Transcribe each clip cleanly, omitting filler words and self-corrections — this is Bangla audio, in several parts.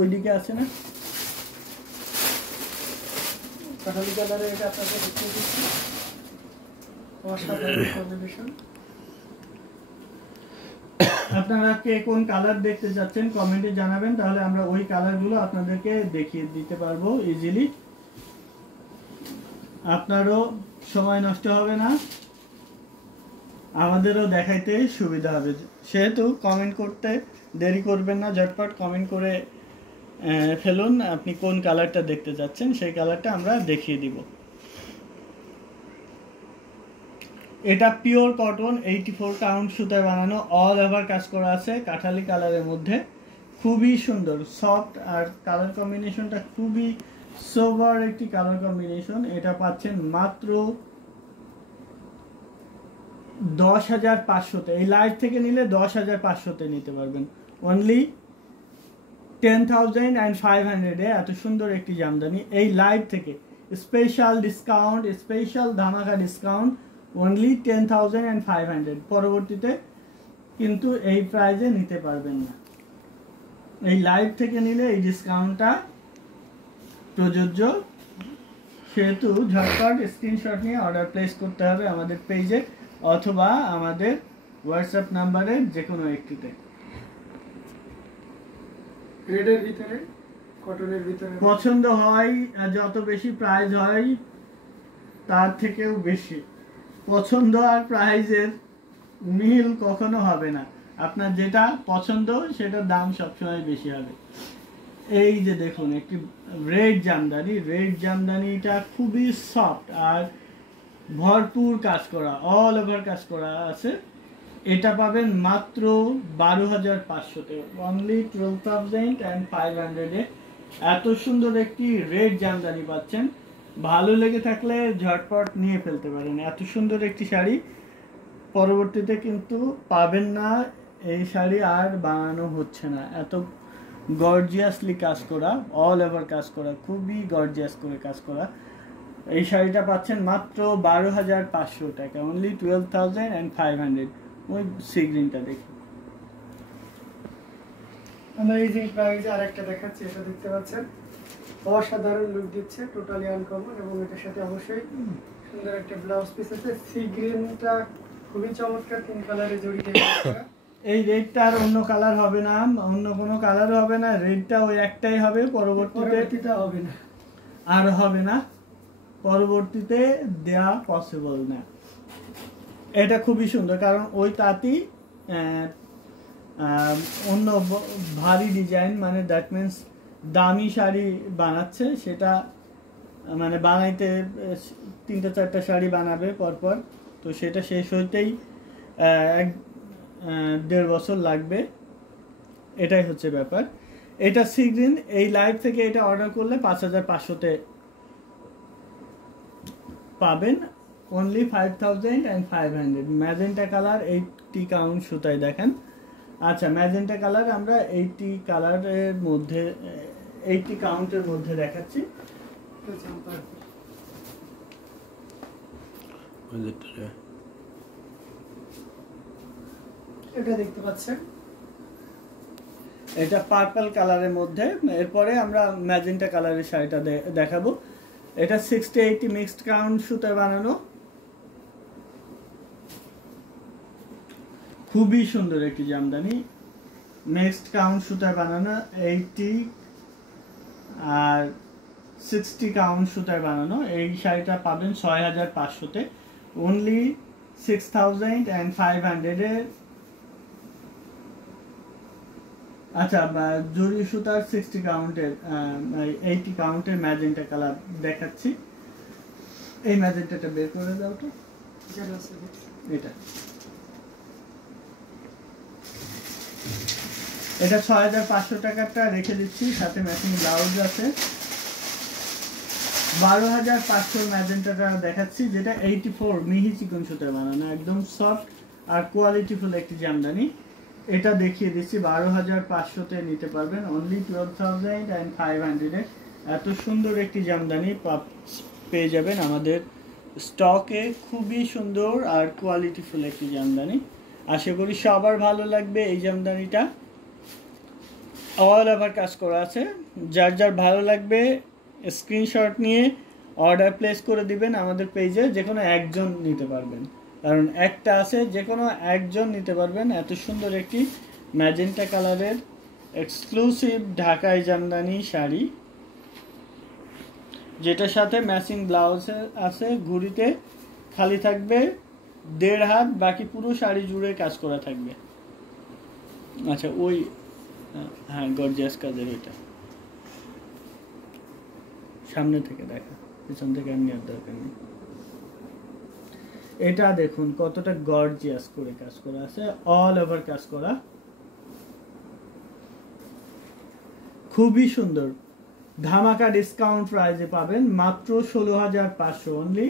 ওইদিকে আছে না কাঠালি কালারে, এটা আপনাকে দেখতে দিচ্ছি অসাধারণ কম্বিনেশন। আপনারা কে কোন কালার দেখতে যাচ্ছেন কমেন্টে জানাবেন, তাহলে আমরা ওই কালারগুলো আপনাদেরকে দেখিয়ে দিতে পারবো ইজিলি। আপনারও সময় নষ্ট হবে না, আমাদেরও দেখাইতে সুবিধা হবে। সেহেতু কমেন্ট করতে দেরি করবেন না, ঝটপট কমেন্ট করে ফেলুন আপনি কোন কালারটা দেখতে যাচ্ছেন, সেই কালারটা আমরা দেখিয়ে দিব। এটা পিওর কটন 84 কাউন্ট সুতায় বানানো, অল ওভার কাজ করা আছে কাঠালি কালারের মধ্যে, খুবই সুন্দর সফট, আর কালার কম্বিনেশনটা খুবই সোবার একটি কালার কম্বিনেশন। এটা পাচ্ছেন মাত্র 10,500-তে, এই লাইট থেকে নিলে 10,500-তে নিতে পারবেন, অনলি 10,500-এ এত সুন্দর একটি জামদানি এই লাইট থেকে। স্পেশাল ডিসকাউন্ট, স্পেশাল ধামাকা ডিসকাউন্ট, অনলি 10,500। পরবর্তীতে কিন্তু এই প্রাইজে নিতে পারবেন না, এই লাইভ থেকে নিলে এই ডিসকাউন্টটা প্রযোজ্য। সেহেতু ঝটপট স্ক্রিনশট নিয়ে অর্ডার প্লেস করতে হবে আমাদের পেজে অথবা আমাদের হোয়াটসঅ্যাপ নাম্বারে যে কোনো একটিতে। রেডের ভিতরে কটনের ভিতরে পছন্দ হয়, যত বেশি প্রাইস হয় তার থেকেও বেশি পছন্দ আর প্রাইজের মিল কখনো হবে না। আপনার যেটা পছন্দ সেটার দাম সবসময় বেশি হবে। এই যে দেখুন একটি রেড জামদানি, রেড জামদানিটা খুবই সফট আর ভরপুর কাজ করা, অল ওভার কাজ করা আছে। এটা পাবেন মাত্র 12,500-তে, অনলি 12,500-এ এত সুন্দর একটি রেড জামদানি পাচ্ছেন। ভালো লেগে থাকলে ঝটপট নিয়ে ফেলতে পারেন, এত সুন্দর একটি শাড়ি পরবর্তীতে কিন্তু পাবেন না, এই শাড়ি আর বানানো হচ্ছে না। এত গর্জিয়াসলি কাজ করা, অল ওভার কাজ করা, খুবই গর্জিয়াস করে কাজ করা। এই শাড়িটা পাচ্ছেন মাত্র 12,500 টাকা, অনলি 12,500। ওই সি গ্রিনটা দেখি, আমরা এই যে প্রাইজে আরেকটা দেখাচ্ছি, এটা দেখতে পাচ্ছেন অসাধারণ লুক দিচ্ছে, টোটালি আনকমন, এবং এটার সাথে অবশ্যই সুন্দর একটা ব্লাউজ পিস আছে। সি গ্রিনটা খুবই চমৎকার, তিন কালারে জড়িয়ে গেছে। এই রেডটা আর অন্য কালার হবে না, অন্য কোনো কালার হবে না, রেডটা ওই একটাই হবে, পরবর্তীতে হবে না, আর হবে না, পরবর্তীতে দেয়া পসিবল না। এটা খুবই সুন্দর, কারণ ওই তাঁতি অন্য ভারী ডিজাইন, মানে দ্যাট মিনস দামি শাড়ি বানাচ্ছে, সেটা মানে বানাইতে 3-4টা শাড়ি বানাবে পরপর, তো সেটা শেষ হইতেই 1.5 বছর লাগবে, এটাই হচ্ছে ব্যাপার। এটা সি গ্রিন, এই লাইভ থেকে এটা অর্ডার করলে 5,500-তে পাবেন, অনলি 5,500। ম্যাজেন্টা কালার 80 কাউন্ট সুতায় দেখেন। আচ্ছা, ম্যাজেন্টা কালার আমরা 80 কালারের মধ্যে 80 কাউন্টের মধ্যে দেখাচ্ছি। এটা দেখতে পাচ্ছেন, এটা পার্পল কালারের মধ্যে। এরপরে আমরা ম্যাজেন্টা কালারের শাড়িটা দেখাবো। এটা 60-80 মিক্সড কাউন্ট সুতায় বানানো, খুবই সুন্দর একটি জামদানি, মিক্সড কাউন্ট সুতায় বানানো, 80 আর 60 কাউন্ট সুতায় বানানো। এই শাড়িটা পাবেন 6,500-তে, অনলি 6,500-এ। আচ্ছা, জরি সুতার 60 কাউন্টের 80 কাউন্টের ম্যাজেন্টা কালার দেখাচ্ছি। এই ম্যাজেন্টাটা বের করে দাও তো, এটা এটা 6,500 টাকাটা রেখে দিচ্ছি, সাথে ম্যাচিং ব্লাউজ আছে। 12,500 ম্যাজেন্টাটা দেখাচ্ছি, যেটা 84 মিহি চিকন সুতায় বানানো, একদম সফট আর কোয়ালিটিফুল একটি জামদানি। এটা দেখিয়ে দিচ্ছি, 12,500-তে নিতে পারবেন, অনলি 12,500-এ এত সুন্দর একটি জামদানি পেয়ে যাবেন আমাদের স্টকে। খুবই সুন্দর আর কোয়ালিটিফুল একটি জামদানি, আশা করি সবার ভালো লাগবে এই জামদানিটা। অল ওভার কাজ করা আছে। যার যার ভালো লাগবে স্ক্রিনশট নিয়ে অর্ডার প্লেস করে দিবেন আমাদের পেজে। যে কোনো একজন নিতে পারবেন, কারণ একটা আছে, যে কোনো একজন নিতে পারবেন। এত সুন্দর একটি ম্যাজেন্টা কালারের এক্সক্লুসিভ ঢাকাই জামদানি শাড়ি, যেটার সাথে ম্যাচিং ব্লাউজ আছে। ঘুড়িতে খালি থাকবে 1.5 হাত, বাকি পুরো শাড়ি জুড়ে কাজ করা থাকবে। আচ্ছা, ওই হ্যাঁ, গর্জিয়াস কাজের এটা সামনে থেকে দেখা, পিছন থেকে আর নেওয়ার দরকার নেই। এটা দেখুন কতটা গর্জিয়াস করে কাজ করা আছে, অল ওভার কাজ করা, খুবই সুন্দর। ধামাকা ডিসকাউন্ট প্রাইজে পাবেন মাত্র 16,500, অনলি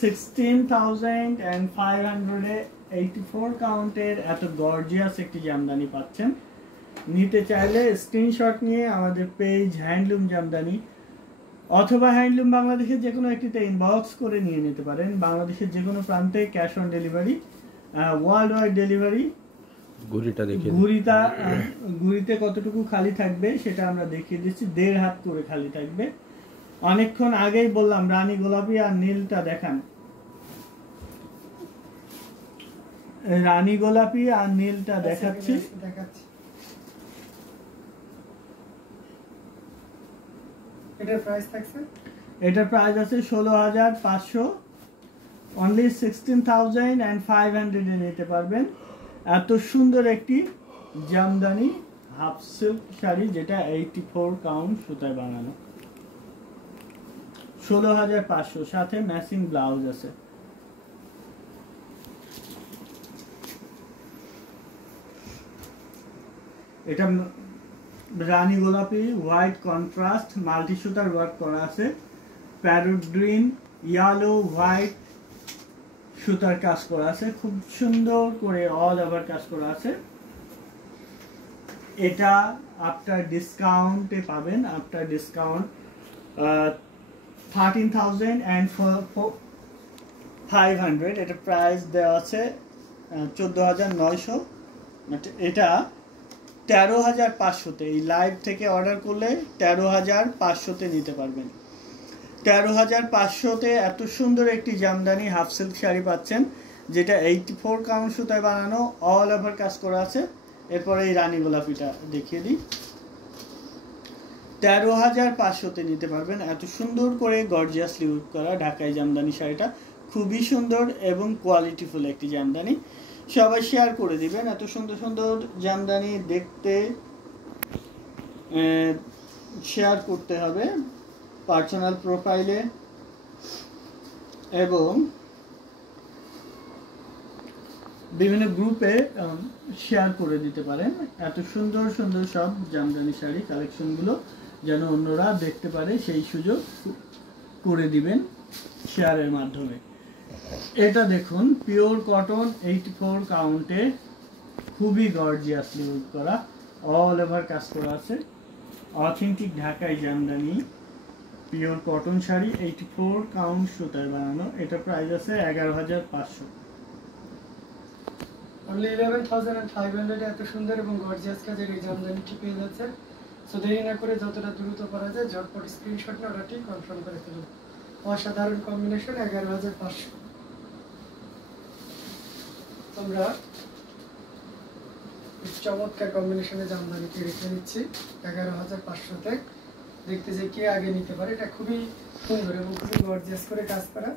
16,584 কাউন্টের এত গর্জিয়াস একটি জামদানি পাচ্ছেন। নিতে চাইলে স্ক্রিনশট নিয়ে আমাদের পেজ হ্যান্ডলুম জামদানি অথবা হ্যান্ডলুম বাংলাদেশের যে কোনো একটিতে ইনবক্স করে নিয়ে নিতে পারেন। বাংলাদেশের যে কোনো প্রান্তে cash on delivery, world wide delivery. ঘুড়িতে কতটুকু খালি থাকবে সেটা আমরা দেখিয়ে দিচ্ছি। 1.5 হাত করে খালি থাকবে। অনেকক্ষণ আগেই বললাম রানী গোলাপি আর নীলটা দেখান। রানী গোলাপি আর নীলটা দেখাচ্ছি। এটার প্রাইস থাকছে, এটার প্রাইস আছে 16,500, অনলি 16,500 এ নিতে পারবেন। এত সুন্দর একটি জামদানি হাফ সিল্ক শাড়ি, যেটা 84 কাউন্ট সুতায় বানানো। 16,500, সাথে ম্যাচিং ব্লাউজ আছে। এটা রানী গোলাপি হোয়াইট কন্ট্রাস্ট মাল্টি সুতার ওয়ার্ক করা আছে। প্যারট গ্রিন, ইয়েলো, হোয়াইট সুতার কাজ করা আছে, খুব সুন্দর করে অল ওভার কাজ করা আছে। এটা আফটার ডিসকাউন্টে পাবেন, আফটার ডিসকাউন্ট 13,500। এটা প্রাইস দেওয়া আছে 14,900। এটা 13,500-তে, এই লাইভ থেকে অর্ডার করলে 13,500-তে নিতে পারবেন। 13,500-তে এত সুন্দর একটি জামদানি হাফ সিল্ক শাড়ি পাচ্ছেন, যেটা 84 কাউন্ট সুতায় বানানো, অল ওভার কাজ করা আছে। এরপরে এই রানী গোলাপিটা দেখিয়ে দিই। 13,500-তে নিতে পারবেন। এত সুন্দর করে গর্জিয়াসলি ওয়ার্ক করা ঢাকাই জামদানি শাড়িটা খুবই সুন্দর এবং কোয়ালিটিফুল একটি জামদানি। সবাই শেয়ার করে দিবেন। এত সুন্দর সুন্দর জামদানি দেখতে শেয়ার করতে হবে পার্সোনাল প্রোফাইলে এবং বিভিন্ন গ্রুপে শেয়ার করে দিতে পারেন। এত সুন্দর সুন্দর সব জামদানি শাড়ি কালেকশনগুলো যেন অন্যরা দেখতে পারে, সেই সুযোগ করে দিবেন শেয়ারের মাধ্যমে। এটা দেখুন পিওর কটন 84 কাউন্টে, খুবই গর্জিয়াসলি ওয়ার্ক করা, অল ওভার কাজ করা আছে। Authentic Dhakai Jamdani pure cotton sari 84 count সুতায় বানানো। এটা প্রাইস আছে 11,500। অনলি 11,500 এত সুন্দর এবং গর্জিয়াস কাজের এই জামদানিটি পেয়ে যাচ্ছেন। সো দেরি না করে যতটা দ্রুত করা যায় ঝটপট স্ক্রিনশট নিয়ে অর্ডারটি কনফার্ম করে ফেলুন। অসাধারণ কম্বিনেশন 11,500। আমরা চমৎকার কম্বিনেশনে জামদানিটি রেখে নিচ্ছি 11,500-তে। দেখতে যে কে আগে নিতে পারে। এটা খুবই সুন্দর এবং খুবই গর্জিয়াস করে কাজ করা,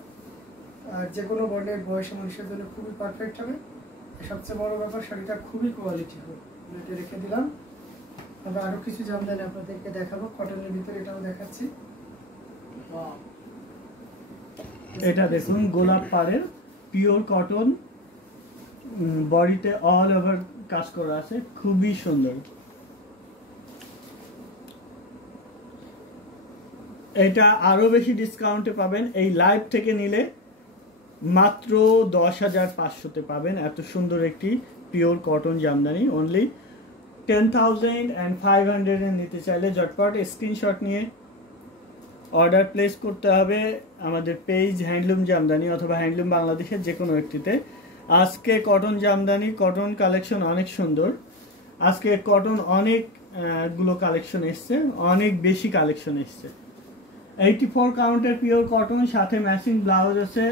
আর যে কোনো বর্ণের বয়সী মানুষের জন্য খুবই পারফেক্ট হবে। সবচেয়ে বড় ব্যাপার শাড়িটা খুবই কোয়ালিটিফুল। এটা রেখে দিলাম। আমরা আরো কিছু জামদানি আপনাদেরকে দেখাবো কটনের ভিতরে, এটাও দেখাচ্ছি। এটা দেখুন গোলাপ পাড়ের পিওর কটন, বডিতে অল ওভার কাজ করা আছে, খুবই সুন্দর। এটা আরো বেশি ডিসকাউন্টে পাবেন, এই লাইভ থেকে নিলে মাত্র 10,500-তে পাবেন। এত সুন্দর একটি পিওর কটন জামদানি অনলি 10,500 নিতে চাইলে ঝটপট স্ক্রিনশট নিয়ে অর্ডার প্লেস করতে হবে আমাদের পেজ হ্যান্ডলুম জামদানি অথবা হ্যান্ডলুম বাংলাদেশের যে কোনো একটিতে। আজকে কটন জামদানি, কটন কালেকশন অনেক সুন্দর। আজকে কটন অনেক গুলো কালেকশন এসছে, অনেক বেশি কালেকশন এসছে। 84 কাউন্টের পিওর কটন, সাথে ম্যাচিং ব্লাউজ আছে,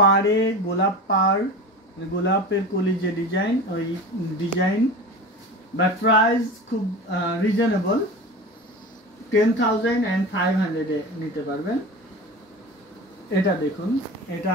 পাড়ে গোলাপ পাড়, গোলাপের কলি যে ডিজাইন, ওই ডিজাইন। বাট প্রাইস খুব রিজনেবল, 10,500 নিতে পারবেন। এটা দেখুন, এটা